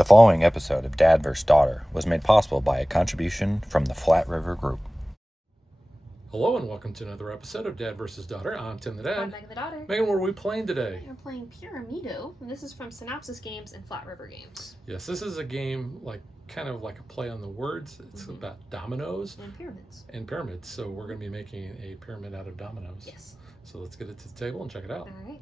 The following episode of Dad vs. Daughter was made possible by a contribution from the Flat River Group. Hello and welcome to another episode of Dad vs. Daughter. I'm Tim the Dad. I'm Megan the Daughter. Megan, what are we playing today? We're playing Pyramido, and this is from Synopsis Games and Flat River Games. Yes, this is a game kind of like a play on the words. It's about dominoes. And pyramids. So we're going to be making a pyramid out of dominoes. Yes. So let's get it to the table and check it out. All right.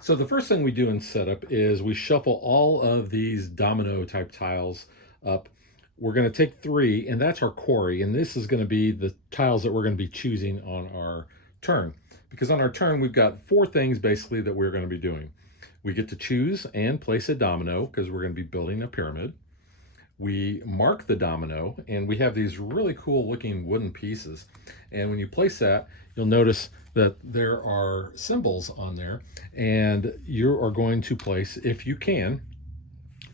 So the first thing we do in setup is we shuffle all of these domino type tiles up. We're going to take 3, and that's our quarry, and this is going to be the tiles that we're going to be choosing on our turn. Because on our turn, we've got 4 things basically that we're going to be doing. We get to choose and place a domino because we're going to be building a pyramid. We mark the domino, and we have these really cool looking wooden pieces. And when you place that, you'll notice that there are symbols on there, and you are going to place, if you can,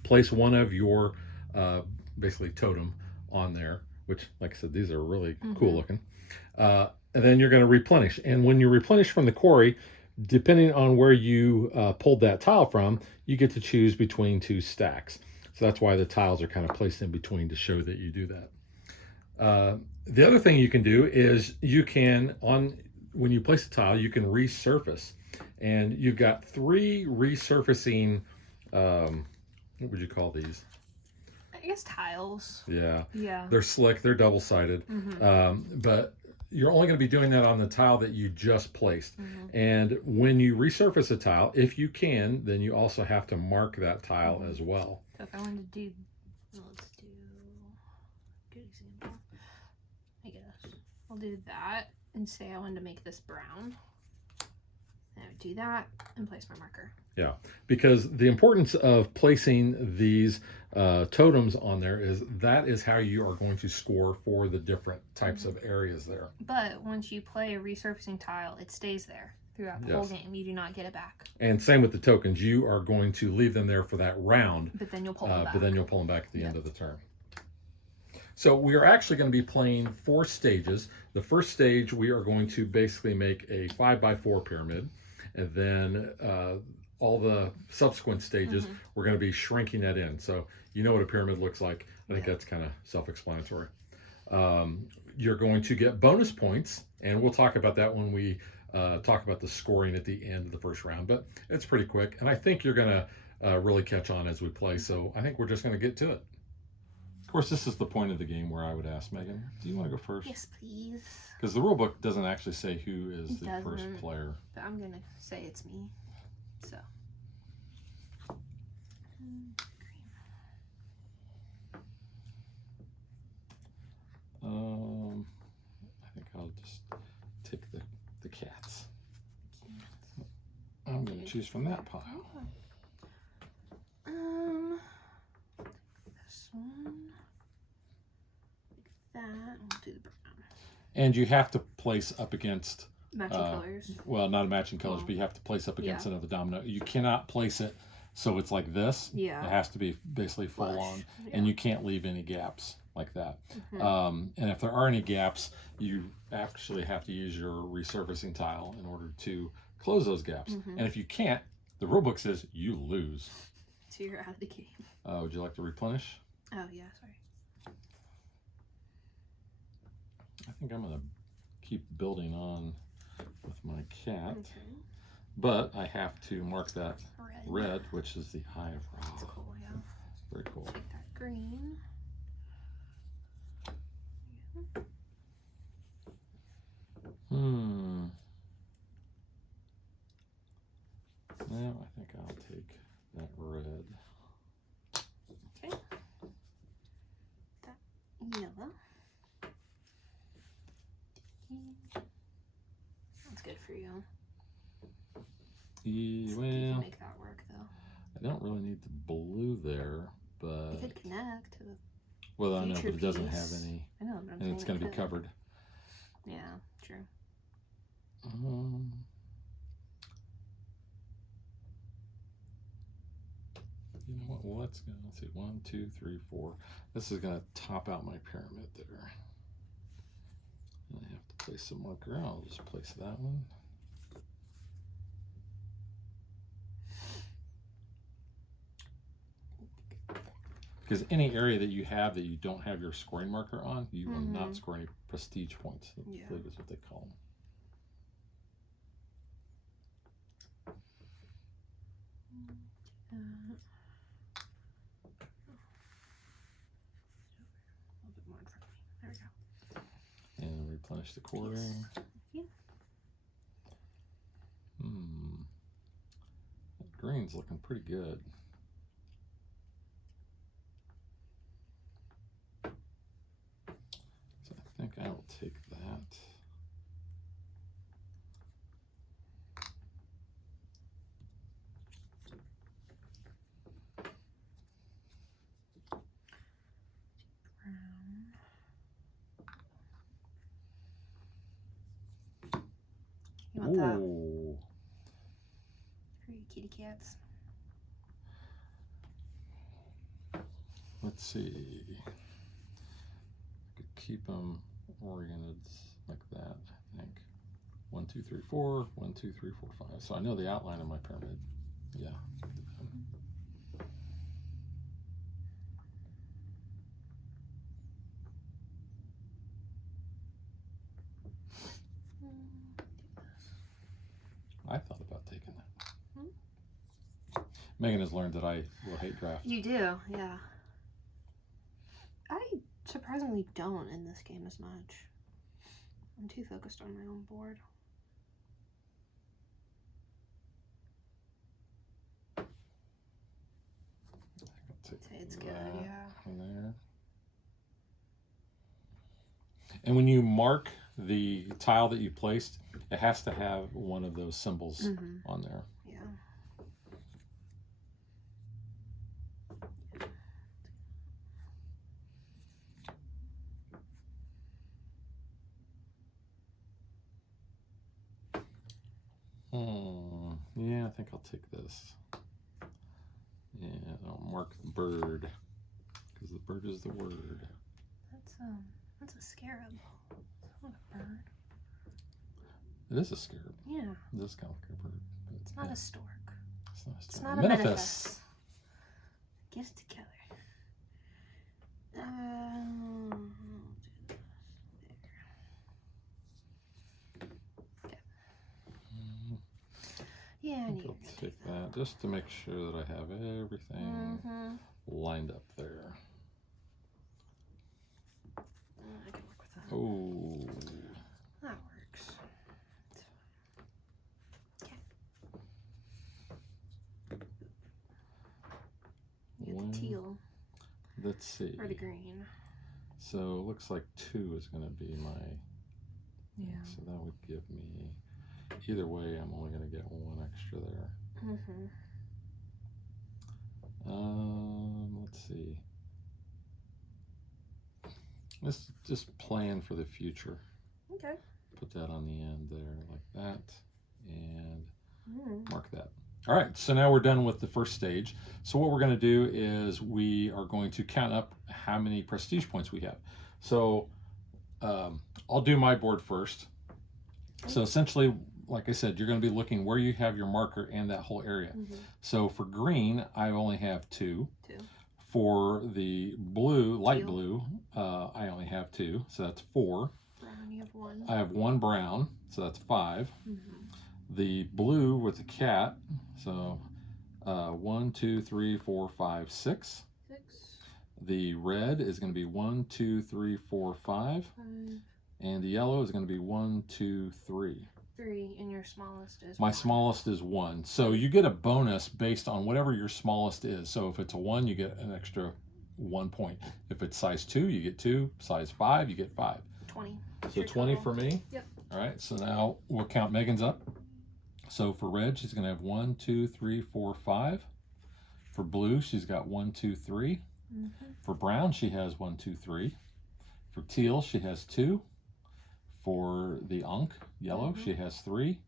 place one of your basically totem on there, which, like I said, these are really cool looking. And then you're going to replenish. And when you replenish from the quarry, depending on where you pulled that tile from, you get to choose between 2 stacks. So that's why the tiles are kind of placed in between to show that you do that. The other thing you can do is you can, when you place a tile, you can resurface. And you've got 3 resurfacing, what would you call these? I guess tiles. Yeah. Yeah. They're slick, they're double-sided. But you're only going to be doing that on the tile that you just placed. And when you resurface a tile, if you can, then you also have to mark that tile as well. So if I wanted to do, let's do, good example, I guess. I'll do that and say I wanted to make this brown. And I would do that and place my marker. Yeah, because the importance of placing these totems on there is that is how you are going to score for the different types of areas there. But once you play a resurfacing tile, it stays there throughout the whole game. You do not get it back. And same with the tokens. You are going to leave them there for that round. But then you'll pull them back. But then you'll pull them back at the end of the turn. So we are actually going to be playing 4 stages. The first stage, we are going to basically make a 5x4 pyramid. And then all the subsequent stages, we're going to be shrinking that in. So you know what a pyramid looks like. I think that's kind of self-explanatory. You're going to get bonus points, and we'll talk about that when we talk about the scoring at the end of the first round. But it's pretty quick, and I think you're going to really catch on as we play. So I think we're just going to get to it. Of course, this is the point of the game where I would ask Megan, do you want to go first? Yes, please. Because the rule book doesn't actually say who is the first player. But I'm going to say it's me. So. I think I'll just take the cats. I'm going to choose from that pile. This one. Like that. We'll do the brown. And you have to place up against matching colors. Well, not a matching colors, but you have to place up against another domino. You cannot place it so it's like this. Yeah. It has to be basically full on, and you can't leave any gaps like that. And if there are any gaps, you actually have to use your resurfacing tile in order to close those gaps. And if you can't, the rule book says you lose. So you're out of the game. Would you like to replenish? Oh, yeah, sorry. I think I'm going to keep building on with my cat. But I have to mark that red, which is the Eye of Ra. That's cool, yeah. Very cool. Take that green. Well, I think I'll take that red. Okay. That yellow. That's good for you. Yeah, well, you can make that work though. I don't really need the blue there, but it could connect to the well, I know, but it doesn't have any. I know, but and it's going to be covered. Yeah, true. You know what? let's go. Let's see. 1, 2, 3, 4. This is going to top out my pyramid there. And I have to place a marker. I'll just place that one. Because any area that you have that you don't have your scoring marker on, you will not score any prestige points. I believe is what they call them. A little bit more in front of me. There we go. And replenish the core ring. Yes. That green's looking pretty good. So I think I will take that. You want that Ooh. for your kitty cats? Let's see. I could keep them oriented like that, I think. 1, 2, 3, 4. 1, 2, 3, 4, 5. So I know the outline of my pyramid. Yeah. I thought about taking that. Megan has learned that I will hate draft. You do, yeah. I surprisingly don't in this game as much. I'm too focused on my own board. It's good, yeah. In there. And when you mark the tile that you placed, it has to have one of those symbols on there. Yeah. Yeah, I think I'll take this. And I'll mark the bird, because the bird is the word. That's a scarab. It's not a bird. It is a scarab. Yeah. It is kind of like a bird. But It's not a stork. It's not a It's stork. not a manifest. Get it together. Yeah, I need I'll to take that just to make sure that I have everything lined up there. I can work with that. Oh. That works. Okay. You get the teal. Let's see. Or the green. So it looks like 2 is going to be my. Yeah. So that would give me. Either way, I'm only going to get 1 extra there. Let's see. Let's just plan for the future. Okay. Put that on the end there like that, and mark that. All right, so now we're done with the first stage. So what we're going to do is we are going to count up how many prestige points we have. So I'll do my board first. So essentially, like I said, you're going to be looking where you have your marker and that whole area. So for green, I only have 2. 2. For the blue, light blue, I only have 2, so that's 4. Brown, you have 1. I have 1 brown, so that's 5. The blue with the cat, so 1, 2, 3, 4, 5, 6. 6. The red is going to be 1, 2, 3, 4, 5. 5. And the yellow is going to be 1, 2, 3. 3, and your smallest is My 1. smallest is 1. So you get a bonus based on whatever your smallest is. So if it's a 1, you get an extra 1 point. If it's size 2, you get 2. Size 5, you get 5. 20. So 20 for me. Yep. All right, so now we'll count Megan's up. So for red, she's going to have 1, 2, 3, 4, 5. For blue, she's got 1, 2, 3. For brown, she has 1, 2, 3. For teal, she has 2. For the unk, yellow, she has 3.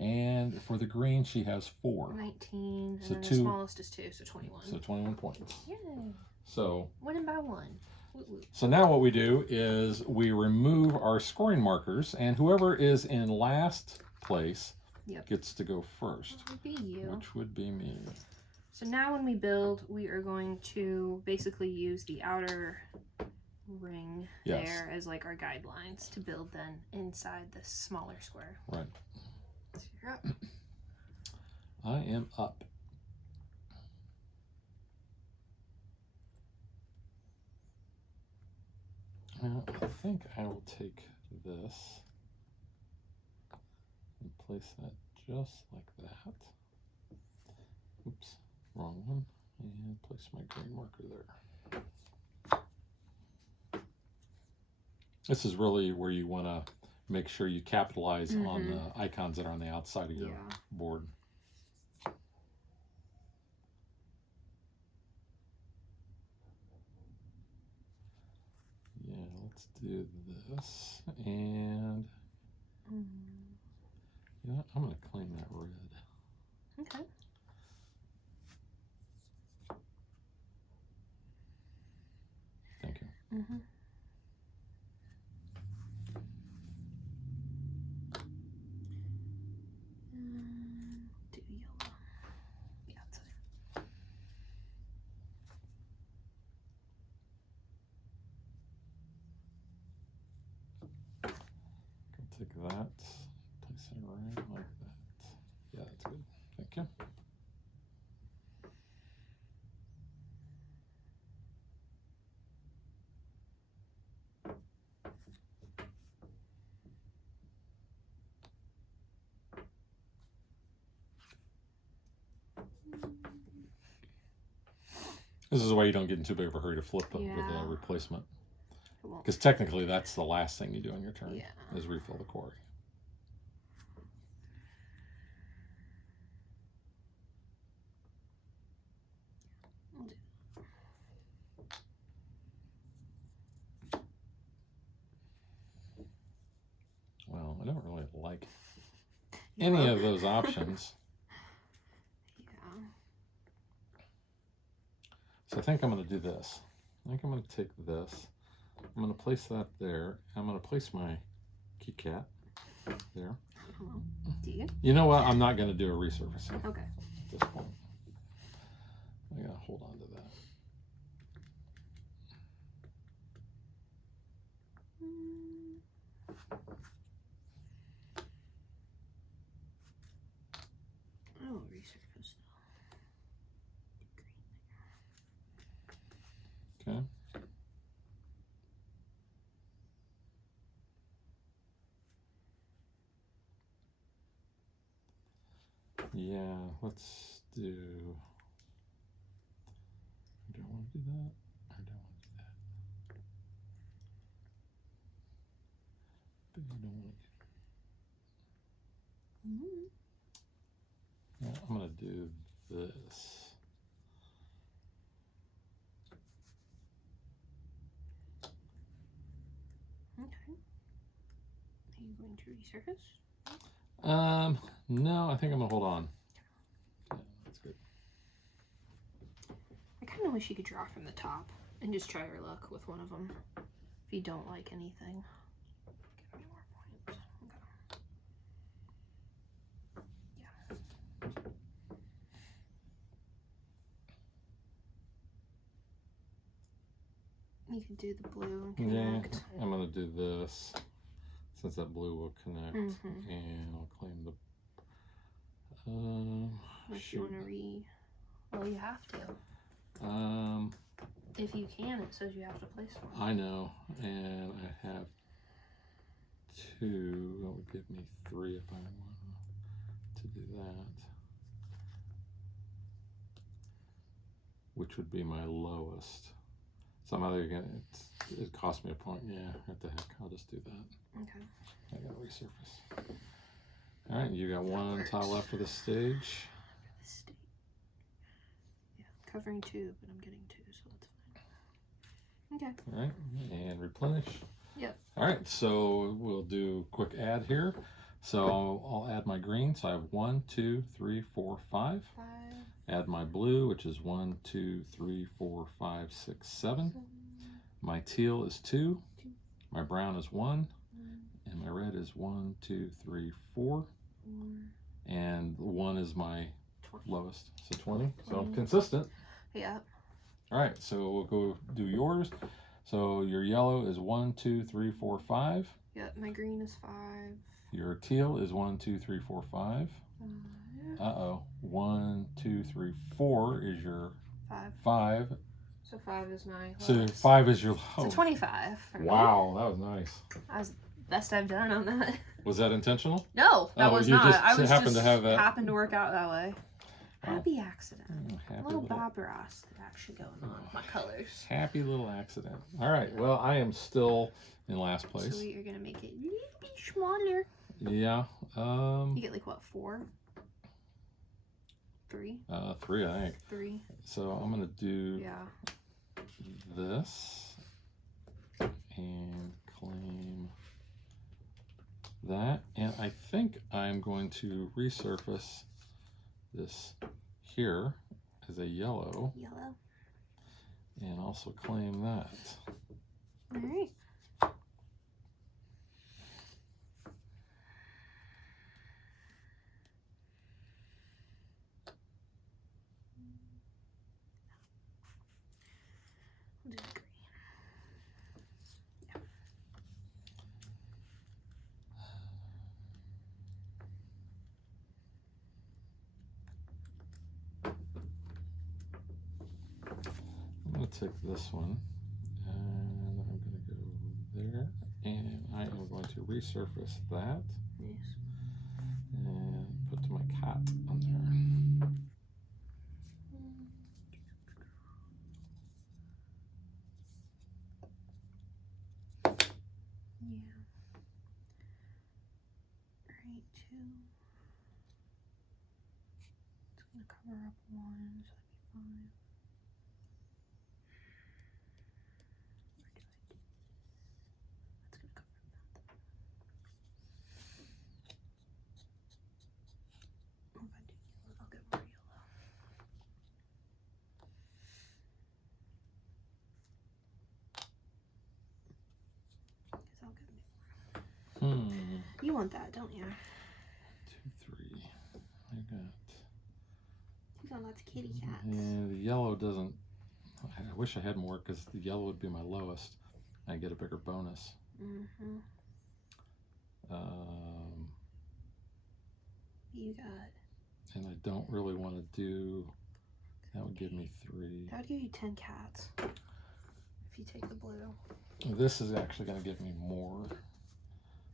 And for the green, she has 4. 19. So And then 2. the smallest is 2, so 21. So 21 points. Yay. So winning by 1. Woo -woo. So now what we do is we remove our scoring markers, and whoever is in last place gets to go first. That would be you. Which would be me. So now when we build, we are going to basically use the outer ring there as like our guidelines to build then inside this smaller square. Right. So you're up. I am up. Now, I think I will take this and place that just like that. Oops, wrong one. And place my green marker there. This is really where you want to make sure you capitalize on the icons that are on the outside of your board. Yeah, let's do this. And you know what? I'm going to claim that red. Okay. Thank you. Do yellow. Yeah, that's it. Take that, place it right like that. Yeah, that's good. Thank you. This is why you don't get in too big of a hurry to flip with a replacement. Because technically that's the last thing you do on your turn, is refill the quarry. Well, I don't really like any of those options. So I think I'm going to do this. I think I'm going to take this. I'm going to place that there. I'm going to place my key cat there. Do you? You know what? I'm not going to do a resurfacing. Okay. At this point. I got to hold on to that. Oh, resurface. Okay. Yeah, let's do. Do I want to do that? Or do I want to do that? But I don't want to. Yeah, I'm going to do this. Okay. Are you going to resurface? No, I think I'm going to hold on. Yeah, that's good. I kind of wish you could draw from the top and just try your luck with one of them if you don't like anything. Give me more points. Okay. Yeah. You could do the blue and connect. Yeah, I'm going to do this since that blue will connect. And I'll claim the... Unless you want to well, you have to. If you can, it says you have to place one. I know, and I have 2. That would give me 3 if I want to do that. Which would be my lowest. So I'm either gonna, it cost me a point. Yeah, what the heck, I'll just do that. Okay. I gotta resurface. All right, you got one tile left for the stage. Yeah, I'm covering 2, but I'm getting 2, so that's fine. Okay. All right, and replenish. Yep. All right, so we'll do a quick ad here. So I'll add my green. So I have 1, 2, 3, 4, 5. Add my blue, which is 1, 2, 3, 4, 5, 6, 7. My teal is 2. My brown is 1. And my red is 1, 2, 3, 4. And 1 is my 20. lowest. So 20. So I'm consistent. Yeah. All right, so we'll go do yours. So your yellow is 1, 2, 3, 4, 5. Yep, my green is 5. Your teal is 1, 2, 3, 4, 5. Uh-oh. 1, 2, 3, 4 is your 5. So 5 is my lowest. So 5 is your lowest. So 25. For wow, that was nice. That was the best I've done on that. Was that intentional? No, that was you not. Just I was happened just to have that. happened to work out that way. Wow. Happy accident. Happy a little little, Bob Ross action going on with my colors. happy little accident. All right. Well, I am still in last place. So you're gonna make it a little bit smaller. Yeah. You get like what, 4? 3? 3, I think. 3. So I'm gonna do Yeah. this and claim that, and I think I'm going to resurface this here as a yellow. Yellow. And also claim that. All right. We'll do green. Yeah. I'm going to take this one and I'm going to go there, and I am going to resurface that. Nice. And put my cat on there. Yeah. Right, 2. It's gonna cover up 1, so that'd be 5. That's gonna cover up that. If I do yellow, I'll get more yellow. Guess I'll get more. You want that, don't you? 2, 3. I got. You got lots of kitty cats. And the yellow doesn't. I wish I had more because the yellow would be my lowest. I get a bigger bonus. You got. And I don't really want to do. That would give me 3. That would give you 10 cats. If you take the blue. This is actually going to give me more.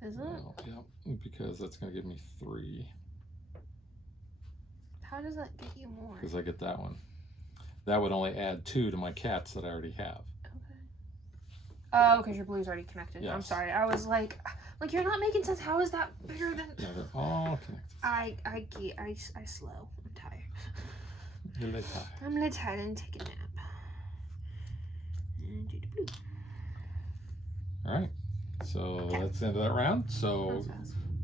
Is it? Yeah, because that's going to give me 3. How does that get you more? Because I get that one. That would only add 2 to my cats that I already have. Okay. Oh, because your blue's already connected. Yes. I'm sorry. I was like, you're not making sense. How is that bigger than? Yeah, they're all connected. I slow. I'm tired. You're late tired. I'm a little tired and take a nap. And do the blue. All right. So that's the end of that round. So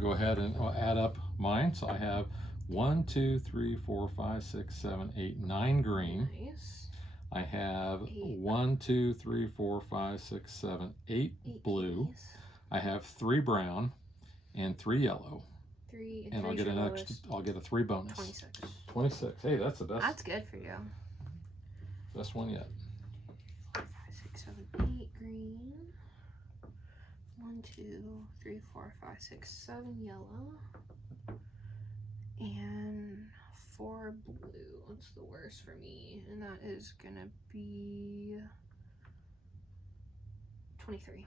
go ahead and add up mine. So I have 1, 2, 3, 4, 5, 6, 7, 8, 9 green. Nice. I have 1, 2, 3, 4, 5, 6, 7, 8 blue. Nice. I have 3 brown and 3 yellow. 3 and I'll get an extra. I'll get a 3 bonus. 26. 26. Hey, that's the best. That's good for you. Best one yet. 4, 5, 6, 7, 8 green. 1, 2, 3, 4, 5, 6, 7 yellow. And 4 blue. What's the worst for me? And that is gonna be 23.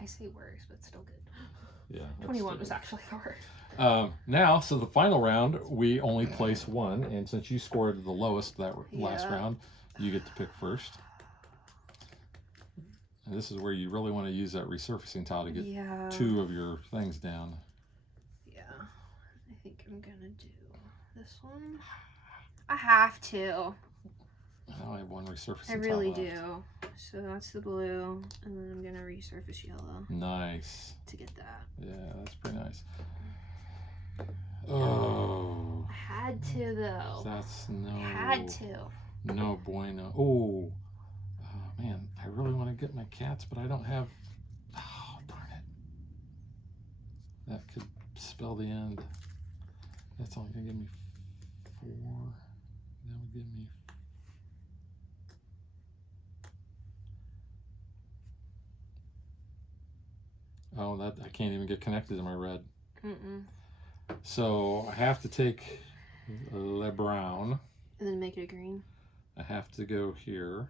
I say worse, but still good. Yeah. 21 was actually the worst. Now, so the final round, we only place 1, and since you scored the lowest that last round, you get to pick first. And this is where you really want to use that resurfacing tile to get 2 of your things down. Yeah, I think I'm gonna do this one. I have to. I only have 1 resurfacing tile I really left. do. So that's the blue, and then I'm gonna resurface yellow. Nice. To get that. Yeah, that's pretty nice. Oh. I had to though. That's no. Had to. No bueno. Oh. Oh man, I really want to get my cats, but I don't have. Oh darn it. That could spell the end. That's only gonna give me 4. That would give me. Oh, that I can't even get connected to my red. So I have to take Le Brown. And then make it a green. I have to go here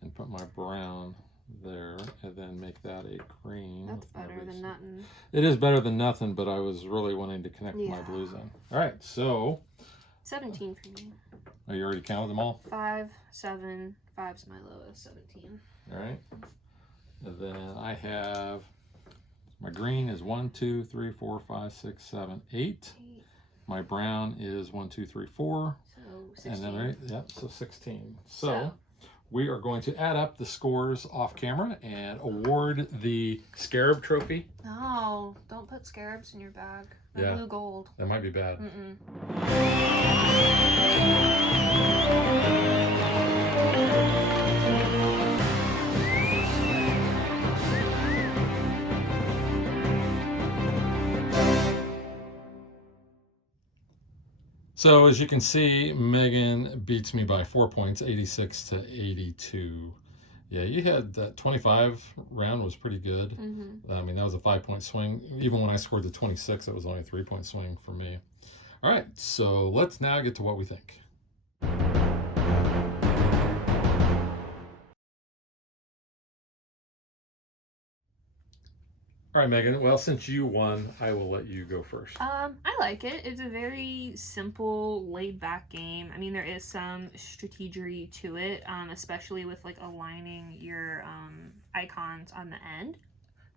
and put my brown there and then make that a green. That's better than nothing. It is better than nothing, but I was really wanting to connect my blues in. All right, so 17 for me. Oh, you already counted them all? 5, 7, 5's my lowest, 17. All right. And then I have my green is 1, 2, 3, 4, 5, 6, 7, 8. My brown is 1, 2, 3, 4. So 16. And then right, yep, so 16. So we are going to add up the scores off camera and award the Scarab Trophy. No, don't put scarabs in your bag. They're blue gold. That might be bad. So as you can see, Megan beats me by 4 points, 86 to 82. Yeah, you had that 25 round was pretty good. I mean, that was a 5-point swing. Even when I scored the 26, it was only a 3-point swing for me. All right, so let's now get to what we think. All right, Megan. Well, since you won, I will let you go first. I like it. It's a very simple, laid-back game. I mean, there is some strategery to it, especially with like aligning your icons on the end.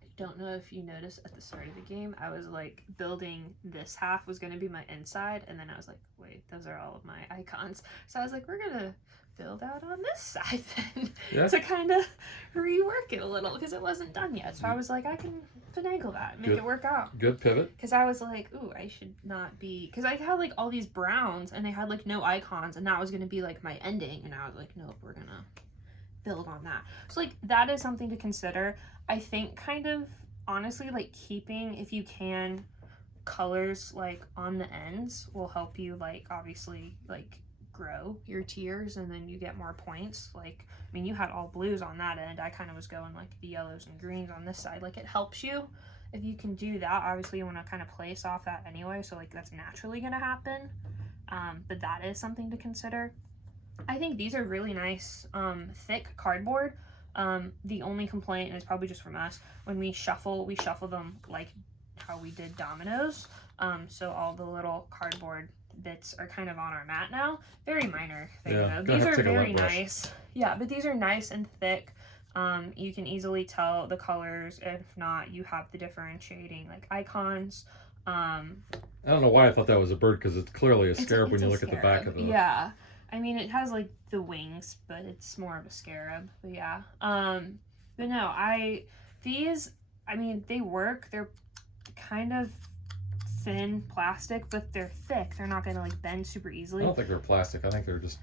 I don't know if you noticed at the start of the game, I was like building this half was going to be my inside, and then I was like, wait, those are all of my icons. So I was like, we're going to build out on this side then to kind of rework it a little because it wasn't done yet. So I was like, I can finagle that and make it work out. Good pivot. Because I was like, ooh, I should not be, because I had like all these browns and they had like no icons, and that was going to be like my ending, and I was like, nope, we're going to build on that. So like that is something to consider. I think kind of honestly like keeping, if you can, colors like on the ends will help you like obviously like grow your tiers, and then you get more points. Like, I mean, you had all blues on that end. I kind of was going like the yellows and greens on this side. Like, it helps you if you can do that. Obviously you want to kind of place off that anyway, so like that's naturally going to happen, but that is something to consider. I think these are really nice thick cardboard. The only complaint, and it's probably just from us, when we shuffle them like how we did dominoes, so all the little cardboard bits are kind of on our mat now. Very minor thing though. These are very nice. Yeah, but these are nice and thick. You can easily tell the colors. If not, you have the differentiating like icons. I don't know why I thought that was a bird, because it's clearly a scarab when you look at the back of it. Yeah, I mean, it has like the wings, but it's more of a scarab. But yeah, but no, these, I mean, they work. They're kind of thin plastic, but they're thick. They're not going to like bend super easily. I don't think they're plastic. I think they're just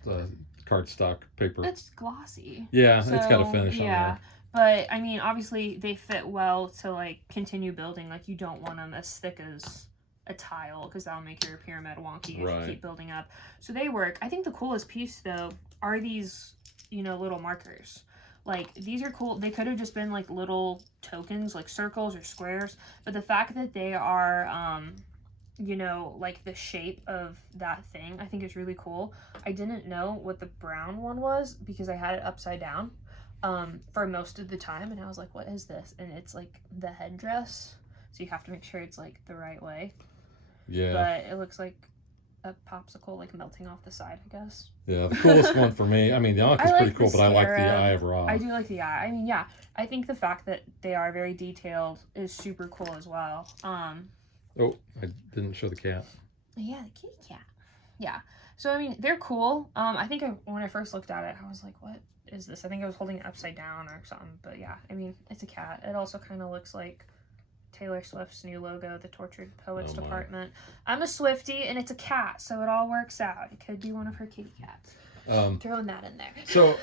cardstock paper. It's glossy. Yeah, so, it's got a finish on there. But I mean, obviously they fit well to like continue building. Like, you don't want them as thick as a tile, because that'll make your pyramid wonky as you keep building up. So they work. I think the coolest piece though are these, you know, little markers. Like, these are cool. They could have just been like little tokens, like circles or squares, but the fact that they are you know, like the shape of that thing, I think is really cool. I didn't know what the brown one was because I had it upside down for most of the time, and I was like, what is this? And it's like the headdress, so you have to make sure it's like the right way. Yeah, but it looks like a popsicle like melting off the side, I guess. Yeah, the coolest one for me, I mean, the Ankh is pretty cool, but I like the Eye of Ra. I do like the eye. I mean, yeah, I think the fact that they are very detailed is super cool as well. Oh, I didn't show the cat. Yeah, the kitty cat. Yeah. So I mean, they're cool. I think when I first looked at it, I was like, "What is this?" I think I was holding it upside down or something. But yeah, I mean, it's a cat. It also kind of looks like Taylor Swift's new logo, the Tortured Poets Department. I'm a Swiftie, and it's a cat, so it all works out. It could be one of her kitty cats. Throwing that in there. So,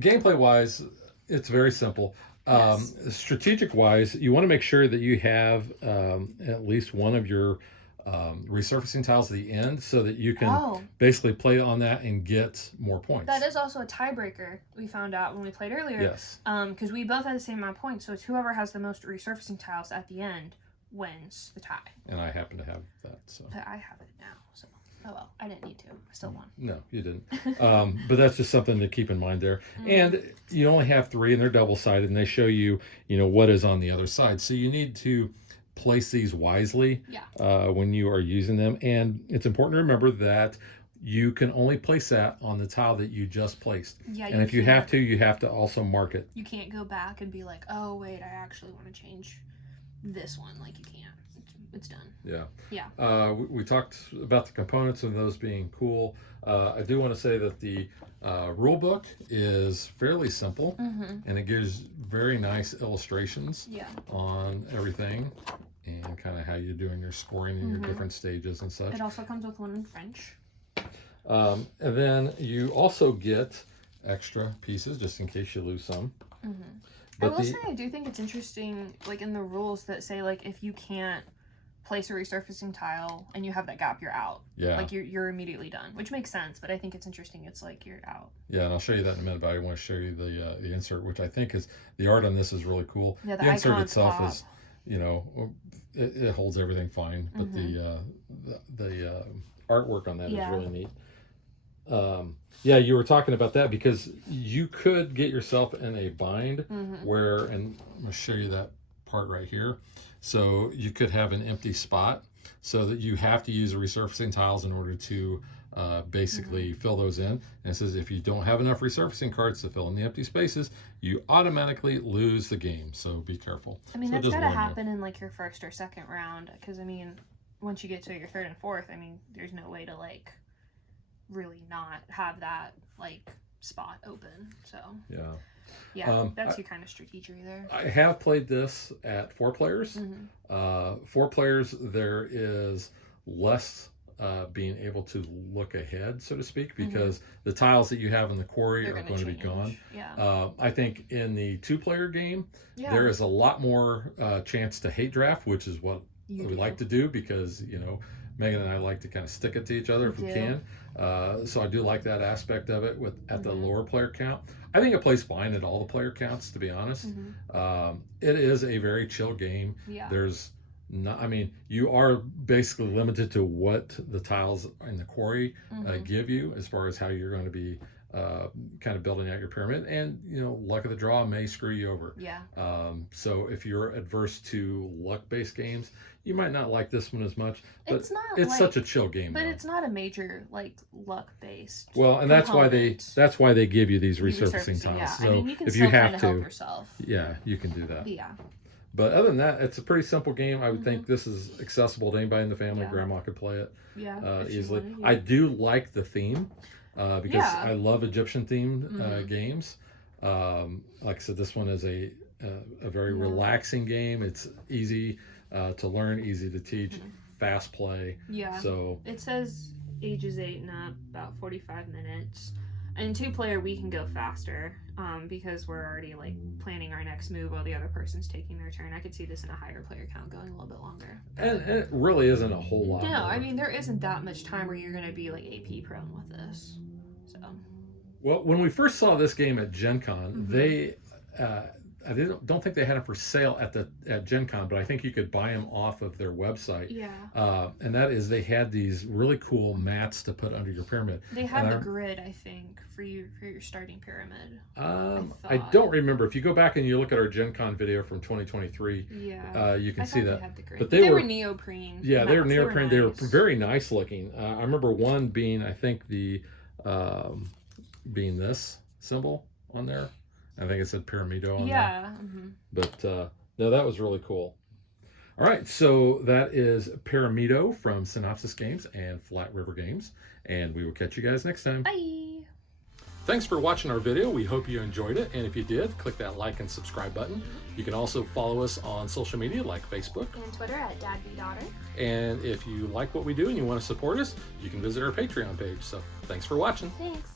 gameplay-wise, it's very simple. Yes. Strategic-wise, you want to make sure that you have at least one of your resurfacing tiles at the end so that you can basically play on that and get more points. That is also a tiebreaker, we found out when we played earlier. Yes. Because we both had the same amount of points, so it's whoever has the most resurfacing tiles at the end wins the tie. And I happen to have that. So. But I have it now, so... Oh well, I didn't need to. I still won. No, you didn't. But that's just something to keep in mind there. And you only have 3, and they're double-sided, and they show you, what is on the other side. So you need to place these wisely when you are using them. And it's important to remember that you can only place that on the tile that you just placed. Yeah, and if you have to also mark it. You can't go back and be like, oh, wait, I actually want to change this one. Like, you can't. It's done. Yeah. Yeah. We talked about the components and those being cool. I do want to say that the rule book is fairly simple, and it gives very nice illustrations on everything and kind of how you're doing your scoring in your different stages and such. It also comes with one in French. And then you also get extra pieces just in case you lose some. But I will say I do think it's interesting, like in the rules that say like if you can't place a resurfacing tile and you have that gap, you're out. Yeah. Like you're immediately done, which makes sense. But I think it's interesting. It's like you're out. Yeah, and I'll show you that in a minute. But I want to show you the insert, which I think is the art on this is really cool. Yeah, the insert itself is, it holds everything fine, but the artwork on that is really neat. Yeah, you were talking about that because you could get yourself in a bind where, and I'm going to show you that part right here. So you could have an empty spot so that you have to use the resurfacing tiles in order to basically fill those in. And it says if you don't have enough resurfacing cards to fill in the empty spaces, you automatically lose the game. So be careful. I mean, that's got to happen in like your first or second round because, I mean, once you get to your third and fourth, I mean, there's no way to like really not have that like spot open. So yeah, that's your kind of strategy there. I have played this at 4 players. 4 players, there is less being able to look ahead, so to speak, because the tiles that you have in the quarry are going to be gone. Yeah. I think in the 2-player game, there is a lot more chance to hate draft, which is what we like to do because, Megan and I like to kind of stick it to each other if we can. So I do like that aspect of it at the lower player count. I think it plays fine at all the player counts, to be honest. It is a very chill game. Yeah. There's not, I mean, you are basically limited to what the tiles in the quarry give you as far as how you're going to be kind of building out your pyramid, and luck of the draw may screw you over. So if you're adverse to luck-based games, you might not like this one as much. But it's such a chill game. But it's not a major like luck-based. Well, and that's why they give you these resurfacing tiles. Yeah. So I mean, you can if still you have to, help yourself. Yeah, you can do that. Yeah. But other than that, it's a pretty simple game. I would think this is accessible to anybody in the family. Grandma could play it easily. I do like the theme. Because I love Egyptian themed games. Like I said, this one is a very relaxing game. It's easy to learn, easy to teach, fast play. Yeah. So it says ages 8 and up, about 45 minutes. And 2-player, we can go faster because we're already like planning our next move while the other person's taking their turn. I could see this in a higher player count going a little bit longer. And it really isn't a whole lot. No, more. I mean there isn't that much time where you're going to be like AP prone with this. So. Well, when we first saw this game at Gen Con, they I don't think they had them for sale at Gen Con, but I think you could buy them off of their website. Yeah. And that is they had these really cool mats to put under your pyramid. They have the grid, I think, for your starting pyramid. I don't remember. If you go back and you look at our Gen Con video from 2023, you can see that. They had the grid. But they were neoprene. Yeah, they were neoprene. They were very nice looking. I remember one being, I think being this symbol on there. I think it said Pyramido on there. Mm-hmm. But no, that was really cool. All right, so that is Pyramido from Synopsis Games and Flat River Games, and we will catch you guys next time. Bye. Thanks for watching our video. We hope you enjoyed it, and if you did, click that like and subscribe button. You can also follow us on social media like Facebook And Twitter at DadBeDaughter. and if you like what we do and you want to support us, you can visit our Patreon page. So thanks for watching. Thanks.